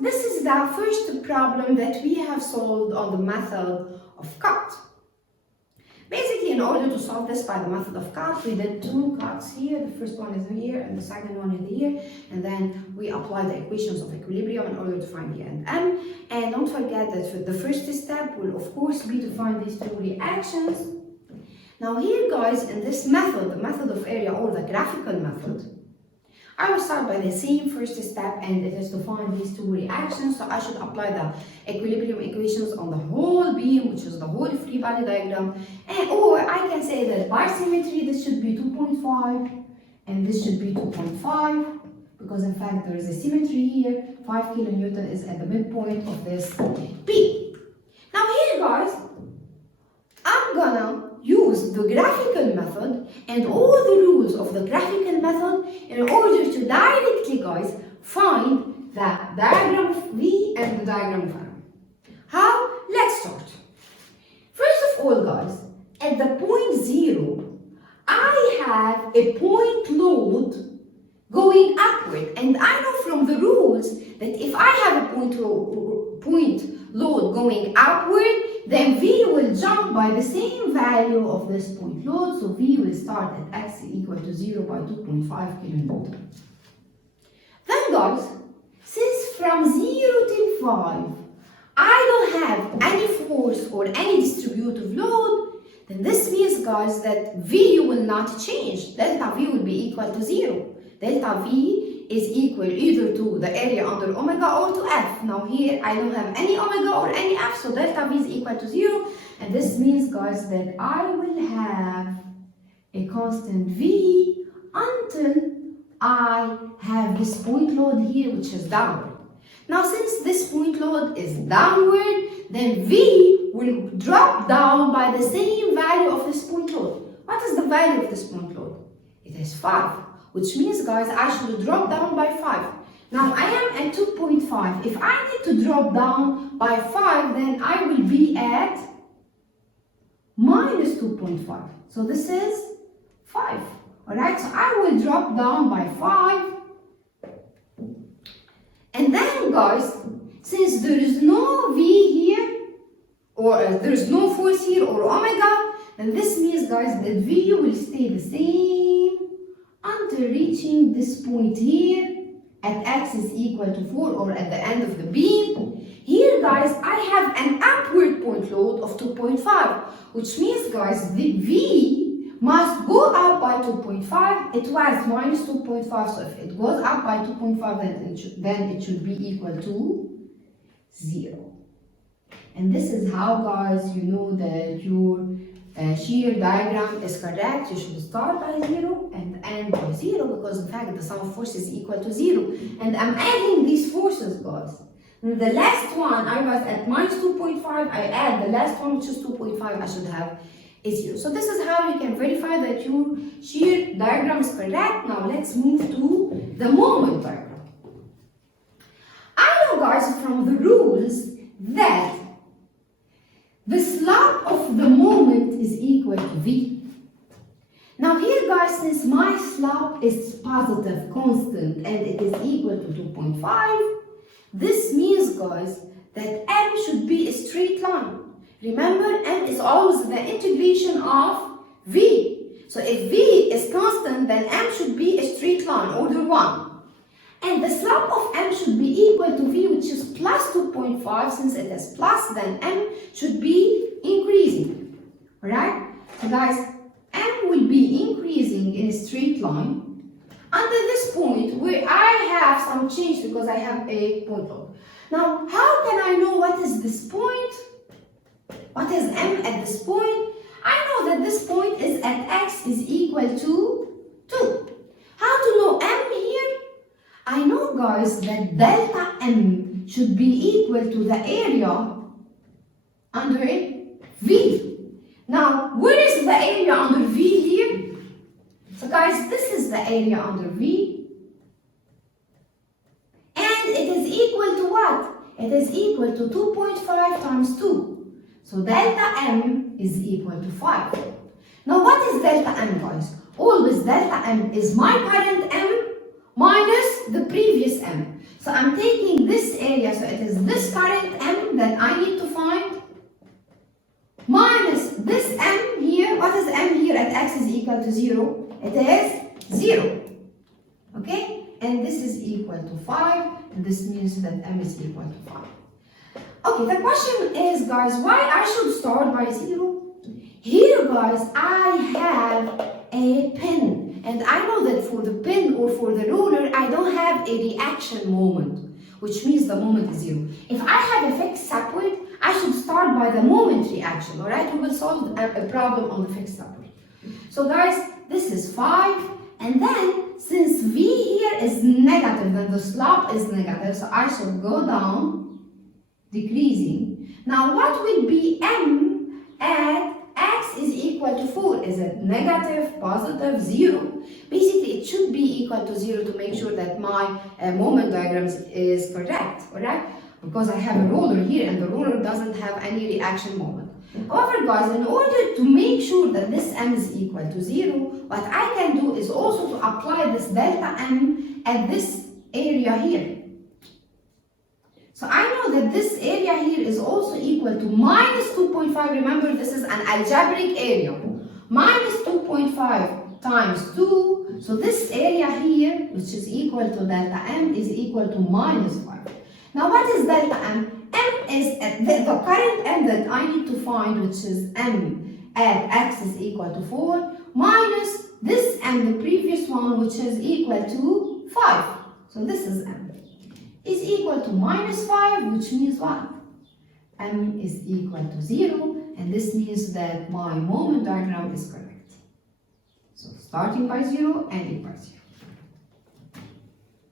this is the first problem that we have solved on the method of cut. Basically, in order to solve this by the method of cut, we did two cuts here. The first one is here and the second one is here. And then we apply the equations of equilibrium in order to find V and M. And don't forget that for the first step will of course be to find these two reactions. Now here guys, in this method, the method of area or the graphical method, I will start by the same first step, and it is to find these two reactions. So I should apply the equilibrium equations on the whole beam, which is the whole free body diagram. Or I can say that by symmetry, this should be 2.5 and this should be 2.5, because in fact there is a symmetry here. 5 kilonewton is at the midpoint of this beam. Now here guys, I'm gonna use the graphical method and all the rules of the graphical method in order to directly, guys, find the diagram of V and the diagram of M. How? Let's start. First of all, guys, at the point 0, I have a point load going upward, and I know from the rules that if I have a point load going upward, then V will jump by the same value of this point load. So V will start at x equal to 0 by 2.5 kilonewton. Then guys, since from 0 till 5, I don't have any force or any distributive load, then this means guys that V will not change. Delta V will be equal to 0. Delta V is equal either to the area under omega or to F. Now here I don't have any omega or any F, so delta V is equal to 0. And this means guys that I will have a constant V until I have this point load here, which is downward. Now since this point load is downward, then V will drop down by the same value of this point load. What is the value of this point load? It is 5. Which means, guys, I should drop down by 5. Now, I am at 2.5. If I need to drop down by 5, then I will be at minus 2.5. So this is 5. Alright, so I will drop down by 5. And then, guys, since there is no V here, or there is no force here or omega, then this means, guys, that V will stay the same until reaching this point here at x is equal to 4, or at the end of the beam. Here guys, I have an upward point load of 2.5, which means guys the V must go up by 2.5. It was minus 2.5, so if it goes up by 2.5, then it should be equal to 0. And this is how, guys, you know that your shear diagram is correct. You should start by 0 and end by 0, because in fact the sum of forces is equal to 0. And I'm adding these forces, guys. And the last one, I was at minus 2.5, I add the last one, which is 2.5, I should have a 0. So this is how you can verify that your shear diagram is correct. Now let's move to the moment diagram. I know, guys, from the rules that the slope of the moment is equal to V. Now here, guys, since my slope is positive constant and it is equal to 2.5, this means, guys, that M should be a straight line. Remember, M is always the integration of V. So if V is constant, then M should be a straight line, order 1. And the slope of M should be equal to V, which is plus 2.5. Since it is plus, then M should be increasing. Alright? So guys, M will be increasing in a straight line until this point where I have some change because I have a point load. Now, how can I know what is this point? What is M at this point? I know that this point is at x is equal to 2. How to know M here? I know, guys, that delta M should be equal to the area under V. Now, where is the area under V here? So, guys, this is the area under V. And it is equal to what? It is equal to 2.5 times 2. So, delta M is equal to 5. Now, what is delta M, guys? Always delta M is my current M minus the previous M. So I'm taking this area, so it is this current M that I need to find, minus this M here. What is M here at x is equal to 0? It is 0. Okay? And this is equal to 5, and this means that M is equal to 5. Okay, the question is, guys, why I should start by 0? Here, guys, I have a pin, and I know that for the pin or for the ruler, I don't have a reaction moment, which means the moment is 0. If I have a fixed support, I should start by the moment reaction, all right? We will solve a problem on the fixed support. So, guys, this is 5, and then since V here is negative, then the slope is negative, so I should go down, decreasing. Now, what will be M at x is equal to 4? Is it negative, positive, 0? Basically, it should be equal to 0 to make sure that my moment diagram is correct, alright? Because I have a roller here and the roller doesn't have any reaction moment. However, guys, in order to make sure that this M is equal to 0, what I can do is also to apply this delta M at this area here. So I know that this area here is also equal to minus 2.5. Remember, this is an algebraic area. Minus 2.5 times 2. So this area here, which is equal to delta M, is equal to minus 5. Now what is delta M? M is the current M that I need to find, which is M at x is equal to 4, minus this M, the previous one, which is equal to 5. So this is M. Is equal to minus 5, which means what? M is equal to 0, and this means that my moment diagram is correct. So starting by 0, ending by 0.